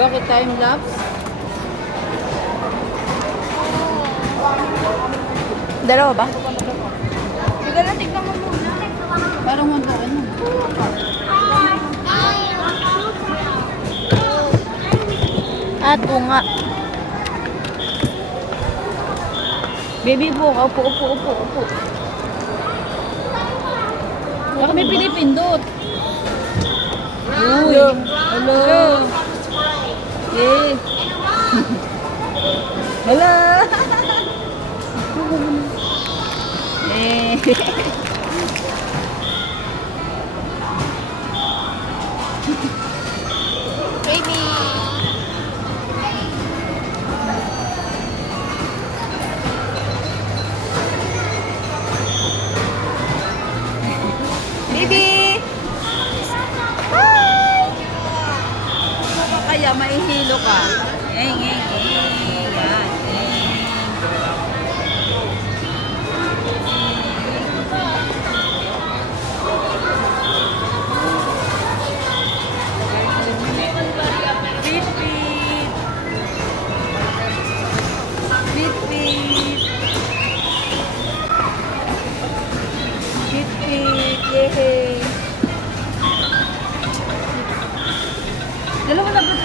Bakit time lapse? Dalawa ba? Sige na, tignan mo muna. Parang ano. Ato nga. Baby po, upo. Baka may pinipindot. Uy. Hello. Yes. Hello. Eh. Baby! Baby! Hi! Kaya maihilo ka. Yan. Yay!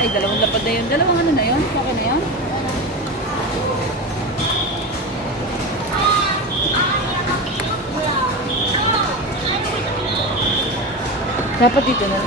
Dalawang lapad na yun. Dalawang ano na yun? Okay na yun? Dapat dito na.